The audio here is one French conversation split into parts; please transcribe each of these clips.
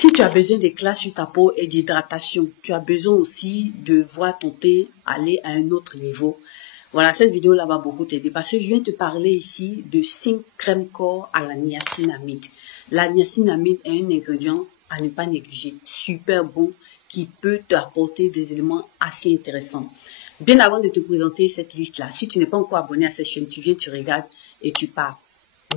Si tu as besoin d'éclat sur ta peau et d'hydratation, tu as besoin aussi de voir ton teint aller à un autre niveau. Voilà, cette vidéo-là va beaucoup t'aider parce que je viens te parler ici de 5 crèmes corps à la niacinamide. La niacinamide est un ingrédient à ne pas négliger, super bon, qui peut t'apporter des éléments assez intéressants. Bien avant de te présenter cette liste-là, si tu n'es pas encore abonné à cette chaîne, tu viens, tu regardes et tu pars.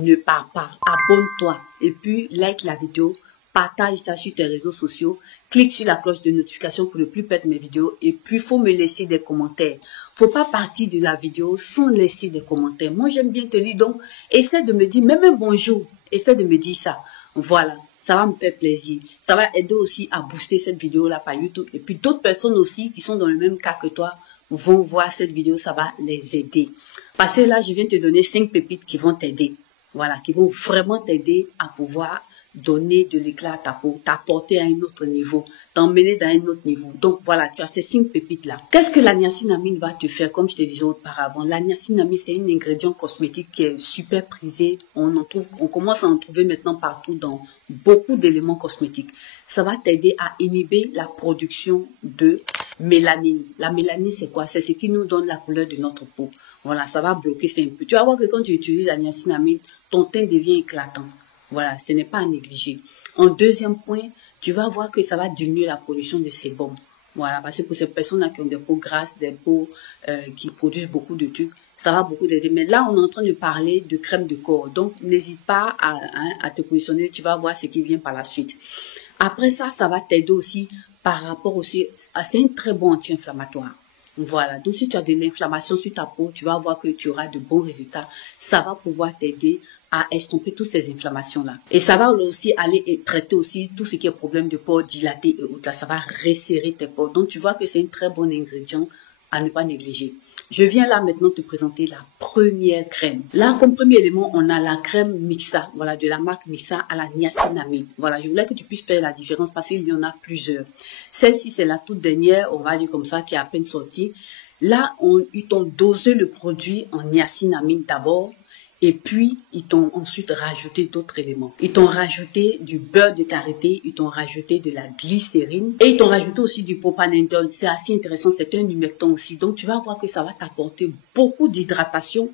Ne pars pas, abonne-toi et puis like la vidéo, partage ça sur tes réseaux sociaux, clique sur la cloche de notification pour ne plus perdre mes vidéos et puis il faut me laisser des commentaires. Faut pas partir de la vidéo sans laisser des commentaires. Moi j'aime bien te lire, donc essaie de me dire même un bonjour, essaie de me dire ça. Voilà, ça va me faire plaisir. Ça va aider aussi à booster cette vidéo là par YouTube et puis d'autres personnes aussi qui sont dans le même cas que toi vont voir cette vidéo, ça va les aider. Parce que là je viens te donner 5 pépites qui vont t'aider. Voilà, qui vont vraiment t'aider à pouvoir donner de l'éclat à ta peau, t'apporter à un autre niveau, t'emmener dans un autre niveau. Donc voilà, tu as ces 5 pépites-là. Qu'est-ce que la niacinamide va te faire? Comme je te disais auparavant, la niacinamide, c'est un ingrédient cosmétique qui est super prisé. On commence à en trouver maintenant partout dans beaucoup d'éléments cosmétiques. Ça va t'aider à inhiber la production de mélanine. La mélanine, c'est quoi? C'est ce qui nous donne la couleur de notre peau. Voilà, ça va bloquer ça un peu. Tu vas voir que quand tu utilises la niacinamide, ton teint devient éclatant. Voilà, ce n'est pas à négliger. En deuxième point, tu vas voir que ça va diminuer la production de sébum. Voilà, parce que pour ces personnes-là qui ont des peaux grasses, des peaux qui produisent beaucoup de trucs, ça va beaucoup t'aider. Mais là, on est en train de parler de crème de corps. Donc, n'hésite pas à te positionner. Tu vas voir ce qui vient par la suite. Après ça, ça va t'aider aussi par rapport aussi à... C'est un très bon anti-inflammatoire. Voilà, donc si tu as de l'inflammation sur ta peau, tu vas voir que tu auras de bons résultats. Ça va pouvoir t'aider à estomper toutes ces inflammations-là. Et ça va aussi aller et traiter aussi tout ce qui est problème de peau dilatée et autres. Ça va resserrer tes peaux. Donc tu vois que c'est un très bon ingrédient à ne pas négliger. Je viens là maintenant te présenter la première crème. Là, comme premier élément, on a la crème Mixa, voilà, de la marque Mixa à la niacinamide. Voilà, je voulais que tu puisses faire la différence parce qu'il y en a plusieurs. Celle-ci, c'est la toute dernière, on va dire comme ça, qui est à peine sortie. Là, ils t'ont dosé le produit en niacinamide d'abord. Et puis, ils t'ont ensuite rajouté d'autres éléments. Ils t'ont rajouté du beurre de karité, ils t'ont rajouté de la glycérine et ils t'ont rajouté aussi du propanediol. C'est assez intéressant, c'est un humectant aussi. Donc, tu vas voir que ça va t'apporter beaucoup d'hydratation,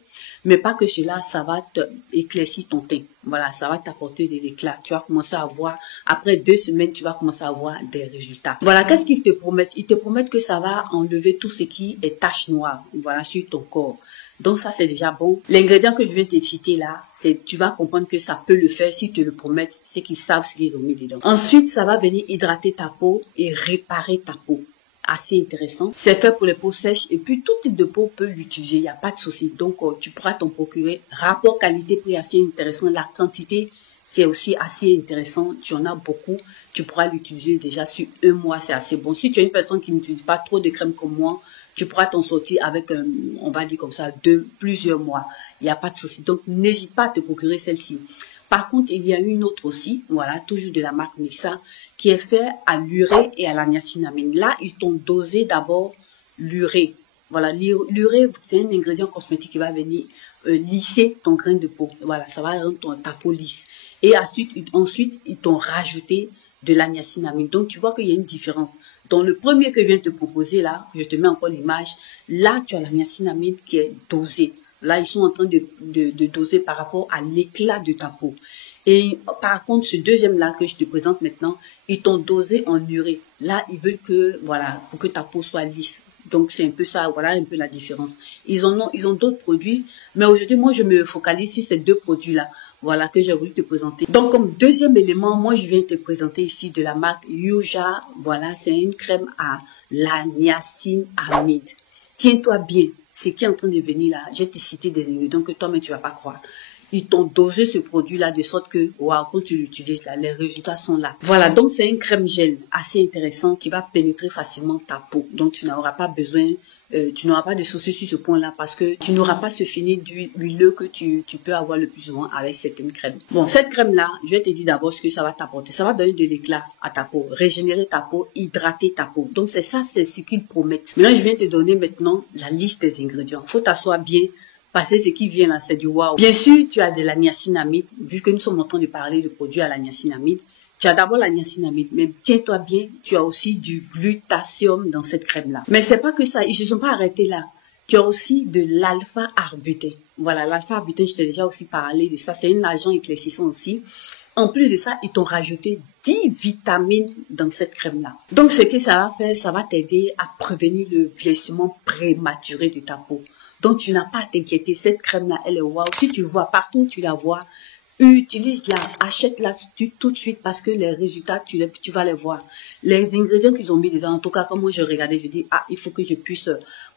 mais pas que cela, ça va éclaircir ton teint. Voilà, ça va t'apporter de l'éclat. Tu vas commencer à voir, après 2 semaines, tu vas commencer à voir des résultats. Voilà, qu'est-ce qu'ils te promettent? Ils te promettent que ça va enlever tout ce qui est taches noires, voilà, sur ton corps. Donc ça, c'est déjà bon. L'ingrédient que je viens de te citer là, tu vas comprendre que ça peut le faire si tu le promettes, c'est qu'ils savent ce qu'ils ont mis dedans. Ensuite, ça va venir hydrater ta peau et réparer ta peau. Assez intéressant. C'est fait pour les peaux sèches et puis tout type de peau peut l'utiliser, il n'y a pas de souci. Donc, tu pourras t'en procurer. Rapport qualité-prix assez intéressant. La quantité, c'est aussi assez intéressant. Tu en as beaucoup. Tu pourras l'utiliser déjà sur 1 mois, c'est assez bon. Si tu es une personne qui n'utilise pas trop de crème comme moi, tu pourras t'en sortir avec, on va dire comme ça, plusieurs mois. Il n'y a pas de souci. Donc, n'hésite pas à te procurer celle-ci. Par contre, il y a une autre aussi, voilà, toujours de la marque Mixa, qui est fait à l'urée et à la niacinamide. Là, ils t'ont dosé d'abord l'urée. Voilà, l'urée, c'est un ingrédient cosmétique qui va venir lisser ton grain de peau. Voilà, ça va rendre ta peau lisse. Et ensuite, ils t'ont rajouté de la niacinamide. Donc, tu vois qu'il y a une différence. Dans le premier que je viens de te proposer là, je te mets encore l'image, là tu as la niacinamide qui est dosée. Là, ils sont en train de doser par rapport à l'éclat de ta peau. Et par contre, ce deuxième-là que je te présente maintenant, ils t'ont dosé en urée. Là, ils veulent que, voilà, pour que ta peau soit lisse. Donc, c'est un peu ça, voilà un peu la différence. Ils ont d'autres produits, mais aujourd'hui, moi, je me focalise sur ces 2 produits-là. Voilà, que j'ai voulu te présenter. Donc, comme deuxième élément, moi, je viens te présenter ici de la marque Yuja. Voilà, c'est une crème à la niacinamide. Tiens-toi bien, ce qui est en train de venir là, je vais te citer des ingrédients que toi-même, tu vas pas croire. Ils t'ont dosé ce produit-là de sorte que, waouh, quand tu l'utilises là, les résultats sont là. Voilà, donc c'est une crème gel assez intéressant qui va pénétrer facilement ta peau. Donc, tu n'auras pas besoin... tu n'auras pas de soucis sur ce point-là parce que tu n'auras pas ce fini huileux que tu peux avoir le plus souvent avec certaines crèmes. Bon, cette crème-là, je vais te dire d'abord ce que ça va t'apporter. Ça va donner de l'éclat à ta peau, régénérer ta peau, hydrater ta peau. Donc, c'est ça, c'est ce qu'ils promettent. Maintenant, je viens te donner maintenant la liste des ingrédients. Faut t'asseoir bien parce que ce qui vient là, c'est du waouh. Bien sûr, tu as de la niacinamide, vu que nous sommes en train de parler de produits à la niacinamide. Tu as d'abord la niacinamide, mais tiens-toi bien, tu as aussi du glutathium dans cette crème-là. Mais c'est pas que ça, ils se sont pas arrêtés là. Tu as aussi de l'alpha-arbutin. Voilà, l'alpha-arbutin, je t'ai déjà aussi parlé de ça. C'est un agent éclaircissant aussi. En plus de ça, ils t'ont rajouté 10 vitamines dans cette crème-là. Donc, ce que ça va faire, ça va t'aider à prévenir le vieillissement prématuré de ta peau. Donc, tu n'as pas à t'inquiéter. Cette crème-là, elle est waouh. Si tu vois partout, tu la vois. Utilise-la, achète-la tout de suite parce que les résultats, tu vas les voir. Les ingrédients qu'ils ont mis dedans, en tout cas, comme moi je regardais, je dis, ah, il faut que je puisse,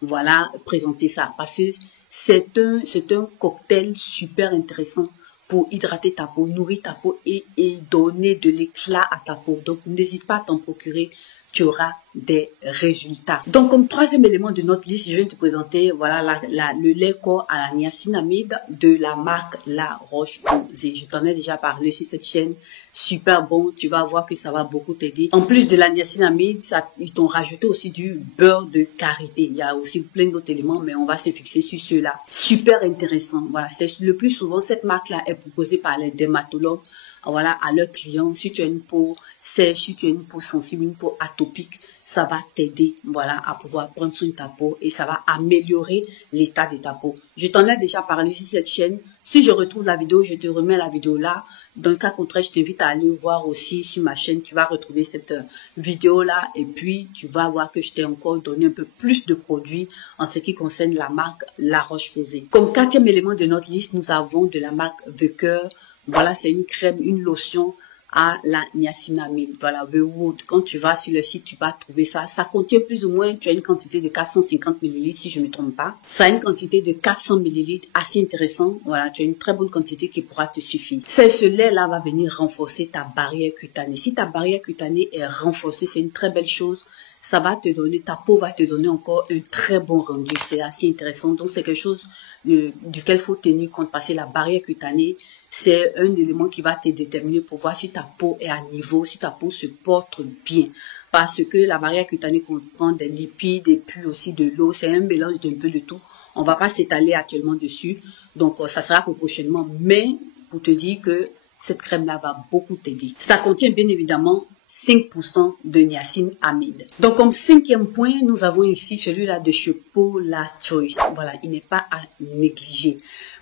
voilà, présenter ça. Parce que c'est un cocktail super intéressant pour hydrater ta peau, nourrir ta peau et donner de l'éclat à ta peau. Donc, n'hésite pas à t'en procurer. Tu auras des résultats. Donc, comme troisième élément de notre liste, je viens te présenter, voilà, le lait corps à la niacinamide de la marque La Roche-Posay. Je t'en ai déjà parlé sur cette chaîne. Super bon. Tu vas voir que ça va beaucoup t'aider. En plus de la niacinamide, ils t'ont rajouté aussi du beurre de karité. Il y a aussi plein d'autres éléments, mais on va se fixer sur ceux-là. Super intéressant. Voilà. C'est le plus souvent, cette marque-là est proposée par les dermatologues. Voilà, à leurs clients, si tu as une peau sèche, si tu as une peau sensible, une peau atopique, ça va t'aider, voilà, à pouvoir prendre soin de ta peau et ça va améliorer l'état de ta peau. Je t'en ai déjà parlé sur cette chaîne. Si je retrouve la vidéo, je te remets la vidéo là. Dans le cas contraire, je t'invite à aller voir aussi sur ma chaîne. Tu vas retrouver cette vidéo là et puis tu vas voir que je t'ai encore donné un peu plus de produits en ce qui concerne la marque La Roche-Posay. Comme quatrième élément de notre liste, nous avons de la marque The Cure. Voilà, c'est une crème, une lotion à la niacinamide. Voilà, The Wood. Quand tu vas sur le site, tu vas trouver ça. Ça contient plus ou moins, tu as une quantité de 450 ml si je ne me trompe pas. Ça a une quantité de 400 ml, assez intéressant. Voilà, tu as une très bonne quantité qui pourra te suffire. Ce lait-là va venir renforcer ta barrière cutanée. Si ta barrière cutanée est renforcée, c'est une très belle chose. Ça va te donner, ta peau va te donner encore un très bon rendu. C'est assez intéressant. Donc, c'est quelque chose duquel il faut tenir compte parce que la barrière cutanée, c'est un élément qui va te déterminer pour voir si ta peau est à niveau, si ta peau se porte bien. Parce que la barrière cutanée comprend des lipides et puis aussi de l'eau. C'est un mélange d'un peu de tout. On va pas s'étaler actuellement dessus. Donc, ça sera pour prochainement. Mais, pour te dire que cette crème-là va beaucoup t'aider. Ça contient bien évidemment 5% de niacinamide. Donc, comme cinquième point, nous avons ici celui-là de chez Paula Choice. Voilà, il n'est pas à négliger.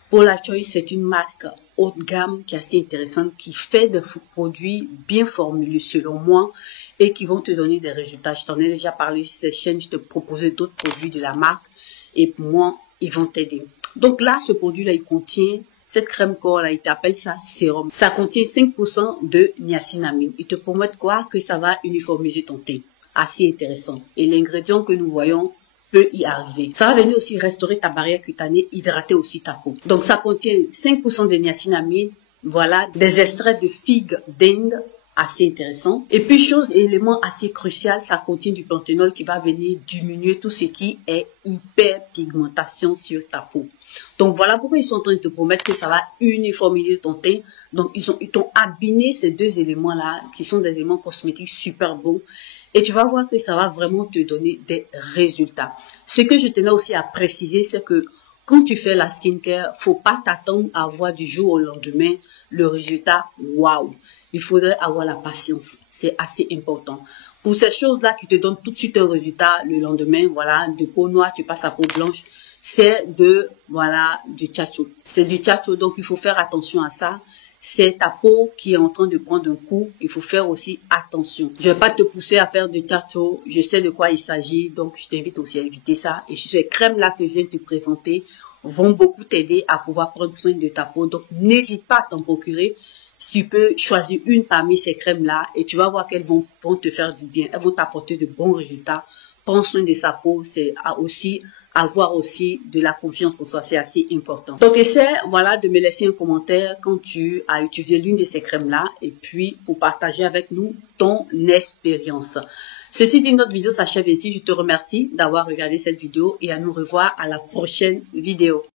Paula Choice, c'est une marque haut de gamme qui est assez intéressante, qui fait des produits bien formulés selon moi et qui vont te donner des résultats. Je t'en ai déjà parlé sur cette chaîne, je te proposais d'autres produits de la marque et pour moi, ils vont t'aider. Donc là, ce produit-là, il contient cette crème corps là, il t'appelle ça sérum. Ça contient 5% de niacinamide. Ils te promettent quoi? Que ça va uniformiser ton teint. Assez intéressant. Et l'ingrédient que nous voyons peut y arriver. Ça va venir aussi restaurer ta barrière cutanée, hydrater aussi ta peau. Donc ça contient 5% de niacinamide, voilà, des extraits de figues d'Inde, assez intéressant. Et puis chose, élément assez crucial, ça contient du panthénol qui va venir diminuer tout ce qui est hyperpigmentation sur ta peau. Donc voilà pourquoi ils sont en train de te promettre que ça va uniformiser ton teint. Donc ils t'ont abîmé ces deux éléments-là, qui sont des éléments cosmétiques super bons. Et tu vas voir que ça va vraiment te donner des résultats. Ce que je tenais aussi à préciser, c'est que quand tu fais la skincare, faut pas t'attendre à voir du jour au lendemain le résultat waouh. Il faudrait avoir la patience. C'est assez important. Pour ces choses-là qui te donnent tout de suite un résultat le lendemain, voilà, de peau noire, tu passes à peau blanche, c'est du tchatcho. C'est du tchatcho, donc il faut faire attention à ça. C'est ta peau qui est en train de prendre un coup. Il faut faire aussi attention. Je vais pas te pousser à faire du tchatcho. Je sais de quoi il s'agit. Donc, je t'invite aussi à éviter ça. Et ces crèmes-là que je viens de te présenter vont beaucoup t'aider à pouvoir prendre soin de ta peau. Donc, n'hésite pas à t'en procurer. Tu peux choisir une parmi ces crèmes-là et tu vas voir qu'elles vont te faire du bien. Elles vont t'apporter de bons résultats. Prends soin de sa peau. C'est aussi avoir aussi de la confiance en soi, c'est assez important. Donc essaie, voilà, de me laisser un commentaire quand tu as utilisé l'une de ces crèmes-là et puis pour partager avec nous ton expérience. Ceci dit, notre vidéo s'achève ici. Je te remercie d'avoir regardé cette vidéo et à nous revoir à la prochaine vidéo.